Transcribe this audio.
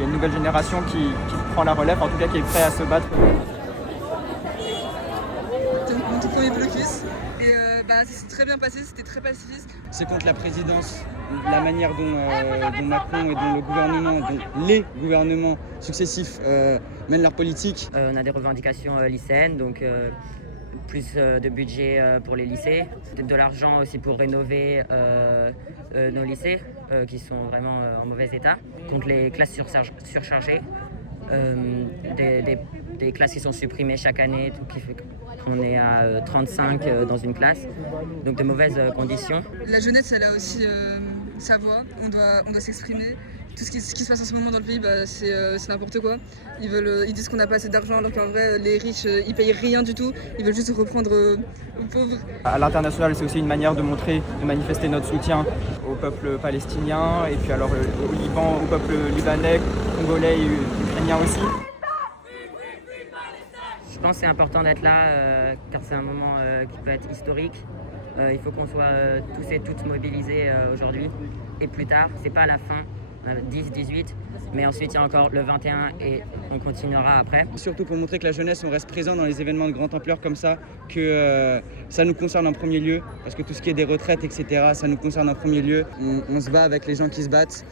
y a une nouvelle génération qui prend la relève, en tout cas qui est prête à se battre. C'était mon tout premier blocus et ça s'est très bien passé, c'était très pacifiste. C'est contre la présidence, la manière dont Macron et dont le gouvernement, dont les gouvernements successifs mènent leur politique. On a des revendications lycéennes, donc plus de budget pour les lycées, de l'argent aussi pour rénover nos lycées qui sont vraiment en mauvais état, contre les classes surchargées, des classes qui sont supprimées chaque année, tout qui fait qu'on est à 35 dans une classe, donc de mauvaises conditions. La jeunesse, elle a aussi sa voix, on doit s'exprimer. Tout ce qui se passe en ce moment dans le pays, c'est n'importe quoi. Ils disent qu'on n'a pas assez d'argent alors qu'en vrai, les riches, ils payent rien du tout. Ils veulent juste reprendre aux pauvres. À l'international, c'est aussi une manière de manifester notre soutien au peuple palestinien et puis alors au Liban, au peuple libanais, congolais et ukrainien aussi. Je pense que c'est important d'être là car c'est un moment qui peut être historique. Il faut qu'on soit tous et toutes mobilisés aujourd'hui et plus tard. C'est pas la fin. 10, 18, mais ensuite il y a encore le 21 et on continuera après. Surtout pour montrer que la jeunesse, on reste présent dans les événements de grande ampleur comme ça, que ça nous concerne en premier lieu, parce que tout ce qui est des retraites, etc., ça nous concerne en premier lieu. On se bat avec les gens qui se battent